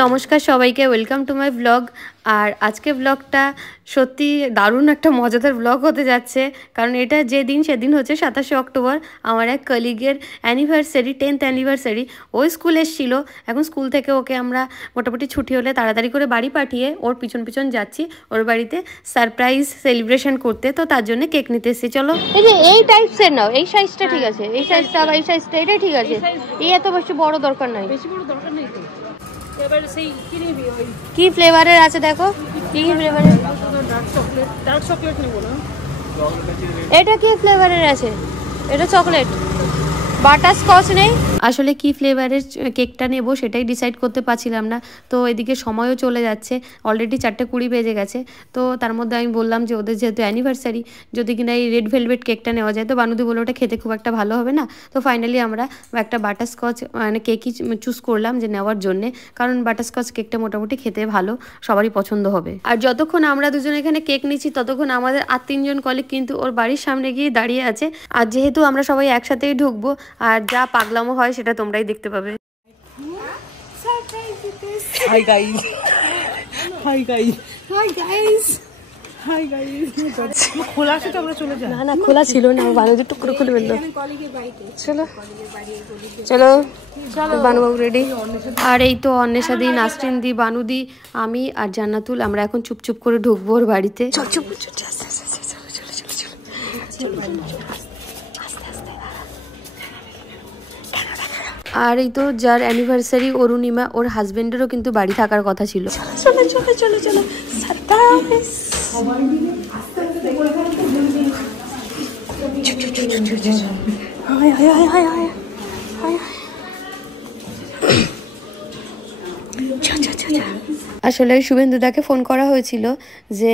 নমস্কার সবাইকে, welcome to my blog. আর আজকে ব্লগটা সত্যি দারুণ একটা মজাদার ব্লগ হতে যাচ্ছে, কারণ এটা সেদিন হচ্ছে 27শে অক্টোবর, আমার এক কলিগের অ্যানিভার্সারি, 10th অ্যানিভার্সারি। ও স্কুল এসেছিলো, এখন স্কুল থেকে ওকে আমরা মোটামুটি ছুটি হলে তাড়াতাড়ি করে বাড়ি পাঠিয়ে ওর পিছন পিছন যাচ্ছি ওর বাড়িতে সারপ্রাইজ সেলিব্রেশন করতে। তো তার জন্য কেক নিতে এসেছি। চলো, এই যে এই টাইপসের নাও, এই সাইজটা ঠিক আছে, এই সাইজটা বা এই সাইজটা, এটাই ঠিক আছে। এই এত বেশি বড় দরকার নাই, বেশি বড় দরকার নেই তো। এবার সেই কি নিবি, ওই কি ফ্লেভারের আছে দেখো, কি ফ্লেভারের? ডার্ক চকলেট নেব না। এটা কি ফ্লেভারের আছে? এটা চকলেট, বাটার স্কচ নেই। আসলে কি ফ্লেভারের কেকটা নেব সেটাই ডিসাইড করতে পারছিলাম না। তো এদিকে সময়ও চলে যাচ্ছে, অলরেডি 4:20 বেজে গেছে। তো তার মধ্যে আমি বললাম যে ওদের যেহেতু অ্যানিভার্সারি, যদি কিনা এই রেড ভেলভেট কেকটা নেওয়া যায়। তো বানুদি বলে ওটা খেতে খুব একটা ভালো হবে না। তো ফাইনালি আমরা একটা বাটার স্কচ মানে কেকই চুজ করলাম যে নেওয়ার জন্যে, কারণ বাটার স্কচ কেকটা মোটামুটি খেতে ভালো, সবারই পছন্দ হবে। আর যতক্ষণ আমরা দুজন এখানে কেক নিচ্ছি ততক্ষণ আমাদের আর 3জন কলিগ কিন্তু ওর বাড়ির সামনে গিয়ে দাঁড়িয়ে আছে। আর যেহেতু আমরা সবাই একসাথেই ঢুকবো, আর যা পাগলামো হয় সেটা তোমরাই দেখতে পাবে। Hi guys, hi guys, hi guys, hi guys. খোলা আছে তো আমরা চলে যাই। না খোলা ছিল না, বানুদি টুকরো খুলে ফেললো। চলো চলো চলো, বানুবাবু রেডি। আর এই তো অন্বেষাদি, নাসরিন দি, বানুদি, আমি আর জান্নাতুল আমরা এখন চুপচুপ করে ঢুকবো ওর বাড়িতে। চল চুপ চুপ, আর এই তো যার অ্যানিভার্সারি অরুণিমা, ওর হাজবেন্ডেরও কিন্তু বাড়ি থাকার কথা ছিল। চলো চলো চলো চলো, সারপ্রাইজ। আসলে শুভেন্দুদাকে ফোন করা হয়েছিল যে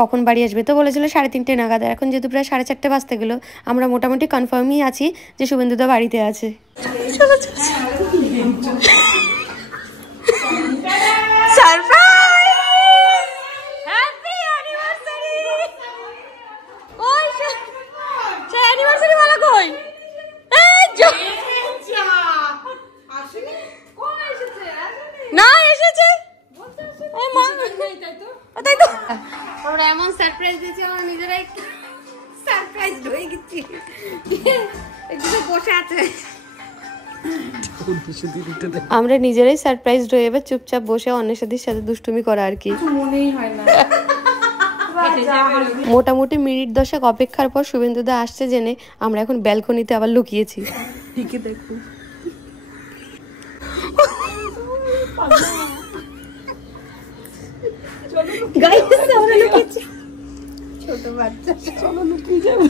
কখন বাড়ি আসবে, তো বলেছিল 3:30 নাগাদ। এখন যেহেতু প্রায় 4:30 বাজতে গেল, আমরা মোটামুটি কনফার্মই আছি যে শুভেন্দুদা বাড়িতে আছে। এমন সারপ্রাইজ দিয়েছি, আমরা নিজেরাই সারপ্রাইজ হয়ে গেছি। বসে আছে, আমরা নিজেরাই সারপ্রাইজ হয়ে এবার চুপচাপ বসে অন্বেষাদির সাথে দুষ্টুমি করা আর কি। মনেই হয় না। মোটামুটি মিনিট 10 অপেক্ষার পর শুভেন্দুদা আসছে জেনে আমরা এখন ব্যালকনিতে আবার লুকিয়েছি। ঠিকই দেখো, ছোট বাচ্চা, চলো লুকিয়ে যাবো।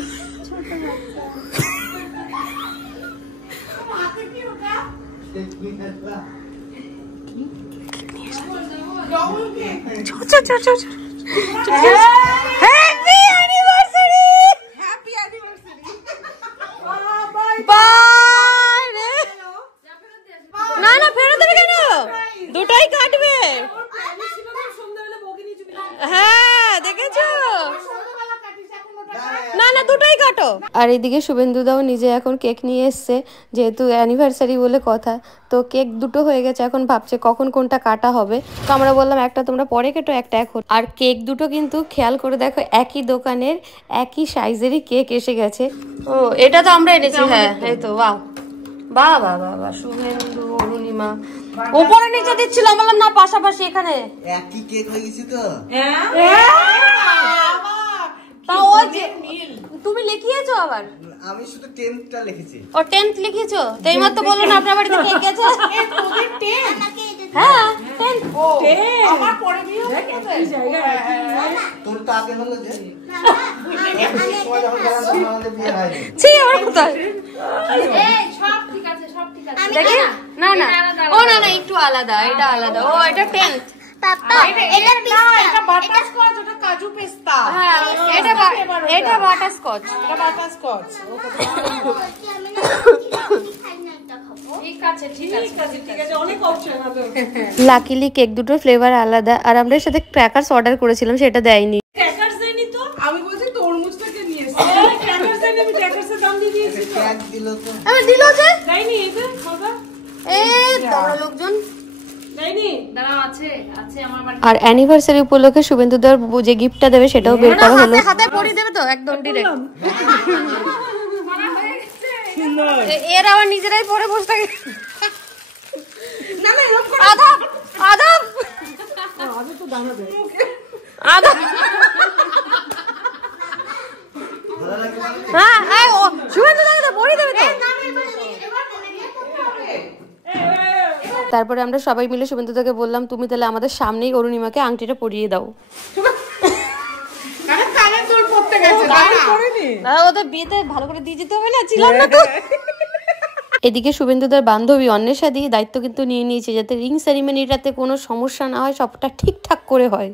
না ফেরত দেবে কেন? দুটোই কাটবে। হ্যাঁ দেখেছো, না দুটোই কাটো। আর এদিকে শুভেন্দুদাও নিজে এখন কেক নিয়ে এসছে, যেহেতু অ্যানিভার্সারি বলে কথা। তো কেক দুটো হয়ে গেছে, এখন ভাবছে কখন কোনটা কাটা হবে। তো আমরা বললাম একটা তোমরা পরে কেটো, একটা এখন। আর কেক দুটো কিন্তু খেয়াল করে দেখো একই দোকানের একই সাইজেরই কেক এসে গেছে। ও এটা তো আমরা এনেছি। হ্যাঁ এই তো, বাহ বাহ বাহ বাহ বাহ, শুভেন্দু অরুণিমা উপরে নিচে দিচ্ছিল, বললাম না পাশাপাশি এখানে একই কেক হয়ে গেছে তো। তুমি লিখিয়েছো আবার? আমি শুধু 10টা লিখেছি। ও 10th লিখিয়েছো? তো এই মাত্র বললো না আপনার বাড়িতে কেক আছে। হ্যাঁ 10th। আমার পরে দিও, এই জায়গা তোর তো আগে হলো যে সময় যখন গেলাম তখন আমাদের বিয়ে হয়নি। ছি আমার কোথায়, সব ঠিক আছে, সব ঠিক আছে। দেখি না ও না একটু আলাদা, এটা আলাদা। ও এটা 10th। এটা বাটারস্কচ, ওটা কাজু পেস্তা। হ্যাঁ এটা বাটারস্কচ, এটা বাটারস্কচ। ঠিক আছে ঠিক আছে, অনেক অপশন আছে। লাকিলি কেক দুটোর ফ্লেভার আলাদা, আর আমরা এর সাথে ক্র্যাকারস অর্ডার করেছিলাম, সেটা দেয়নি। ক্র্যাকারস দেয়নি তো? আমি বলছি তরমুজটাকে নিয়ে এসেছি। ক্র্যাকারস দেয়নি, আমি ক্র্যাকারসের দাম দিয়ে দিয়েছি। ক্র্যাক দিল তো। আমি দিল যে দেয়নি, এই যে মজা। তোমরা লোকজন আর অ্যানিভার্সারি উপলক্ষে শুভেন্দুদার যে গিফটটা দেবে সেটাও বের করা হলো। হাতে পরিয়ে দেবে তো একদম ডিরেক্ট। এর আবার নিজেরাই পরে বসে থাকে। আদাব আদাব আদাব। হ্যাঁ হ্যাঁ শুভেন্দুদাকে পরিয়ে দেবে তো। তারপরে আমরা সবাই মিলে শুভেন্দুদাকে বললাম তুমি তাহলে আমাদের সামনেই অরুণিমাকে আংটিটা পরিয়ে দাও। ওদের বিয়েতে ভালো করে দিয়ে যেতে হবে না, ছিলাম না তো। এদিকে শুভেন্দুদার বান্ধবী অন্বেষা দিয়ে দায়িত্ব কিন্তু নিয়ে নিয়েছে যাতে রিং সেরিমনিটাতে কোনো সমস্যা না হয়, সবটা ঠিকঠাক করে হয়।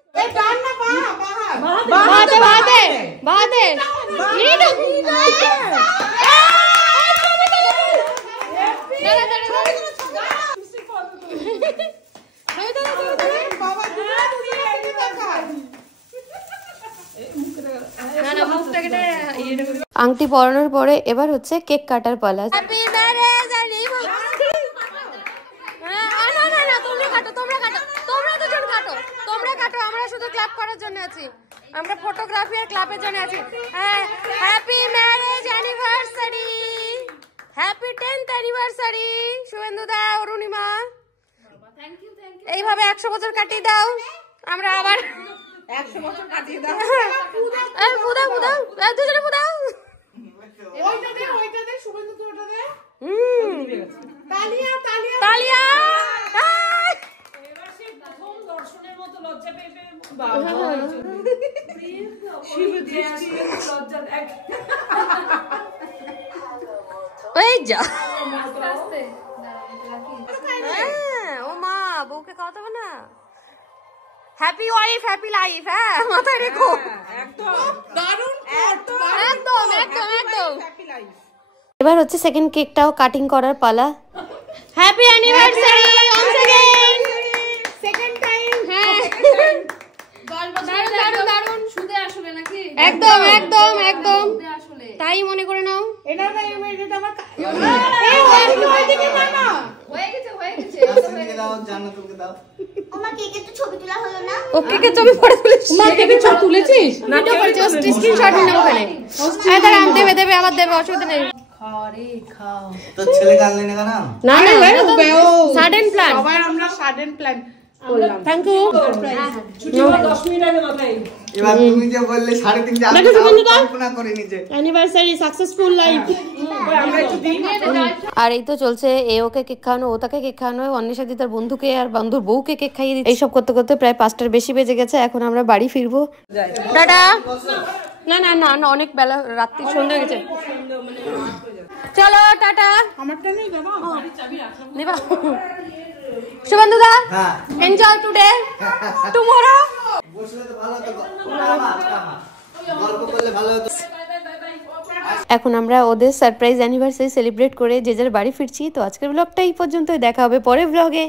আংটি পরানোর পরে এবার হচ্ছে কেক কাটার পালা। আমরা শুধু ক্লাব করার জন্য আছি, আমরা ফটোগ্রাফি আর ক্লাবের জন্য আছি। Happy marriage anniversary, happy 10th anniversary শুভেন্দুদা অরুণিমা। এইভাবে 100 বছর কাটিয়ে দাও, আমরা আবার 100 বছর কাটিয়ে দাও। বুদাও বুদাও দুজনে বুদাও। ওইটা দে শুভেন্দু তো ওটা দে। তালিয়া তালিয়া তালিয়া। এবার সে প্রথম দর্শনের মতো লজ্জা পেয়ে বাবা শিব দৃষ্টি লজ্জা দেখ। এই যা ও মা, বউকে খাওয়াতে হবে না। হ্যাপি ওয়াইফ হ্যাপি লাইফ, হ্যাঁ মাথায় রেখো। একদম দারুণ, একদম একদম একদম। এবার হচ্ছে সেকেন্ড কেকটাও কাটিং করার পালা। Happy anniversary once again, second time. হ্যাঁ দারুণ দারুণ। শুধু আসলে নাকি একদম একদম একদম তাই মনে করে নাও। এটা আমার ওইদিকে না হয়ে গেছে আসলে দাও জান্নাতুলকে দাও। আমার কেকে তো ছবি তোলা হলো না। ও কেকে ছবি পড়ে তুলেছিস? মা কেকে ছবি তুলেছিস? না তো পড়ছে, স্ক্রিনশট নিয়ে ওখানে। এই দাঁড়া, আমি দেবে আবার দেবে, অসুবিধা নেই। তো ছেলে কাল নেই না না না সাডেন প্ল্যান, সবাই আমরা সাডেন প্ল্যান। Thank you. ছুটি হলো 10 মিনিট আগে মাথায়। এবার তুমি যে বললে 3:30 আমি কল্পনা করে নিচে অ্যানিভার্সারি সাকসেসফুল লাইফ। আমরা একটু দিই। আর এই তো চলছে, এ ওকে কেক খাওয়ানো, ও তাকে কেক খাওয়ানো, অন্যের সাথে তার বন্ধুকে আর বন্ধুর বউকে কেক খাইয়ে দিচ্ছে। এইসব করতে করতে প্রায় 5টার বেশি বেজে গেছে। এখন আমরা বাড়ি ফিরবো। টাটা। না না না না, অনেক বেলা, রাত্রি সন্ধ্যে হয়ে গেছে। চলো টাটা। আমারটা নেই বাবা, নিবা শুভেন্দুদা, হ্যাঁ এনজয় টুডে টুমরো। বসলে তো ভালো হতো, গল্প করলে ভালো হতো। এখন আমরা ওদের সারপ্রাইজ অ্যানিভার্সারি সেলিব্রেট করে যে যার বাড়ি ফিরছি। তো আজকের ব্লগটা এই পর্যন্তই, দেখা হবে পরের ব্লগে।